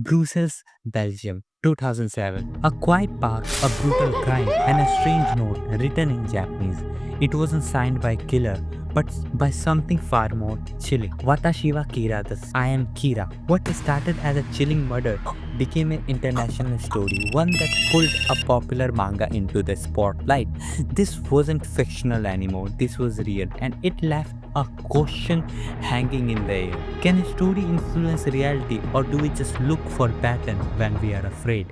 Brussels, Belgium, 2007. A quiet park, a brutal crime, and a strange note written in Japanese. It wasn't signed by a killer, but by something far more chilling. Watashi wa Kira, thus I am Kira. What started as a chilling murder became an international story, one that pulled a popular manga into the spotlight. This wasn't fictional anymore, this was real, and it left a question hanging in the air. Can a story influence reality, or do we just look for pattern when we are afraid?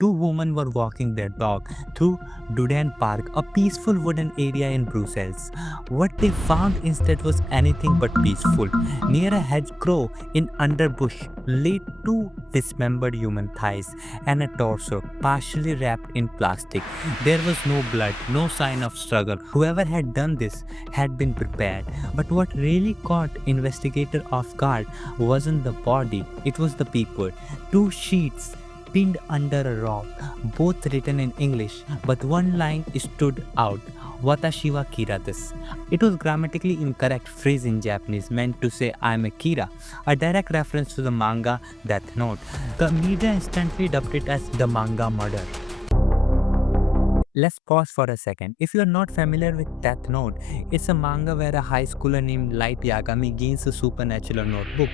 Two women were walking their dog through Duden Park, a peaceful wooden area in Brussels. What they found instead was anything but peaceful. Near a hedgerow in underbush lay two dismembered human thighs and a torso partially wrapped in plastic. There was no blood, no sign of struggle. Whoever had done this had been prepared. But what really caught investigator off guard wasn't the body, it was the people. Two sheets pinned under a rock, both written in English, but one line stood out. Watashi wa Kira desu. It was grammatically incorrect phrase in Japanese meant to say I am a Kira, a direct reference to the manga Death Note. The media instantly dubbed it as the Manga Murder. Let's pause for a second. If you are not familiar with Death Note, it's a manga where a high schooler named Light Yagami gains a supernatural notebook,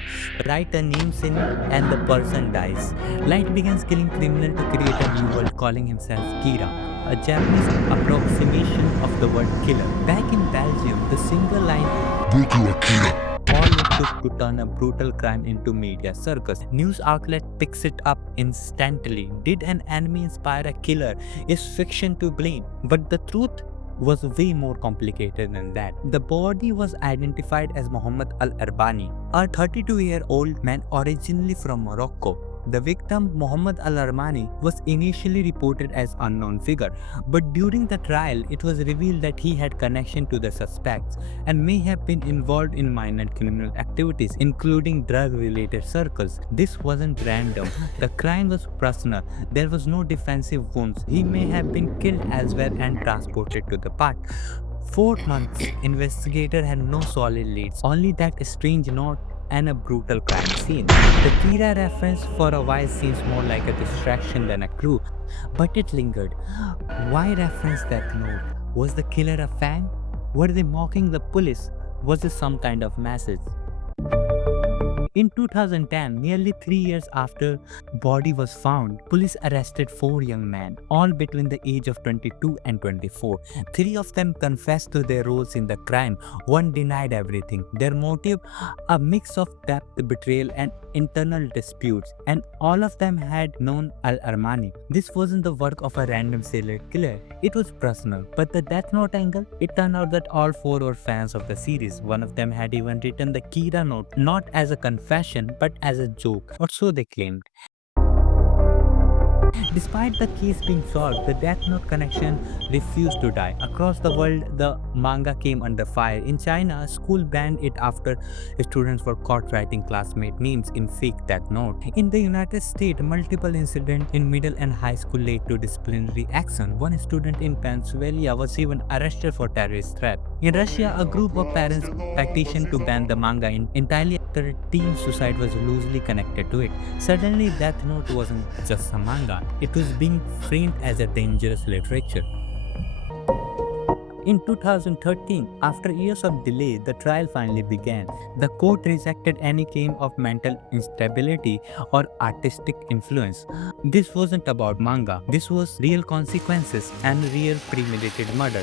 write a name in it, and the person dies. Light begins killing criminals to create a new world, calling himself Kira, a Japanese approximation of the word killer. Back in Belgium, the single line Boku wa Kira all it took to turn a brutal crime into media circus. News outlet picks it up instantly. Did an enemy inspire a killer? Is fiction to blame? But the truth was way more complicated than that. The body was identified as Muhammad al-Arbani, a 32-year-old man originally from Morocco. The victim, Muhammad al-Armani, was initially reported as unknown figure, but during the trial, it was revealed that he had connection to the suspects and may have been involved in minor criminal activities, including drug-related circles. This wasn't random. The crime was personal. There was no defensive wounds. He may have been killed elsewhere and transported to the park. 4 months, investigator had no solid leads, only that strange note and a brutal crime scene. The Kira reference for a while seems more like a distraction than a clue, but it lingered. Why reference that note? Was the killer a fan? Were they mocking the police? Was this some kind of message? In 2010, nearly 3 years after body was found, police arrested 4 young men, all between the age of 22 and 24. 3 of them confessed to their roles in the crime. One denied everything. Their motive, a mix of theft, betrayal, and internal disputes, and all of them had known Al-Armani. This wasn't the work of a random serial killer. It was personal. But the Death Note angle, it turned out that all 4 were fans of the series. One of them had even written the Kira note, not as a confession, but as a joke, or so they claimed. Despite the case being solved, the Death Note connection refused to die. Across the world, the manga came under fire. In China, a school banned it after students were caught writing classmate names in fake Death Note. In the United States, multiple incidents in middle and high school led to disciplinary action. One student in Pennsylvania was even arrested for terrorist threat. In Russia, a group of parents petitioned to ban the manga entirely after a teen suicide was loosely connected to it. Suddenly, Death Note wasn't just a manga. It was being framed as a dangerous literature. In 2013, after years of delay, the trial finally began. The court rejected any claim of mental instability or artistic influence. This wasn't about manga. This was real consequences and real premeditated murder.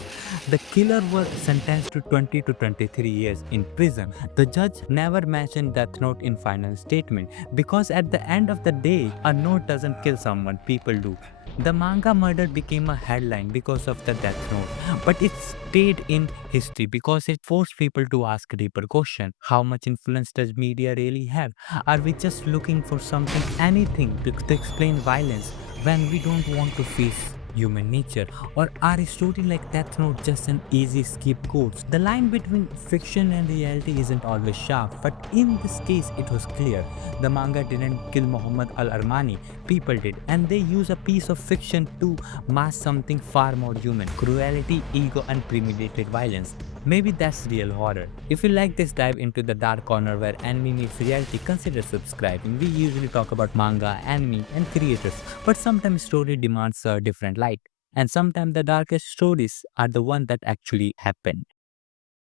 The killer was sentenced to 20 to 23 years in prison. The judge never mentioned Death Note in final statement because at the end of the day, a note doesn't kill someone, people do. The manga murder became a headline because of the Death Note, but it stayed in history because it forced people to ask a deeper question. How much influence does media really have? Are we just looking for something, anything to explain violence when we don't want to face human nature? Or are a story like Death Note just an easy scapegoat? The line between fiction and reality isn't always sharp, but in this case it was clear. The manga didn't kill Muhammad al-Armani, people did, and they use a piece of fiction to mask something far more human: cruelty, ego, and premeditated violence. Maybe that's real horror. If you like this dive into the dark corner where anime meets reality, consider subscribing. We usually talk about manga, anime, and creators, but sometimes story demands a different light. And sometimes the darkest stories are the ones that actually happen.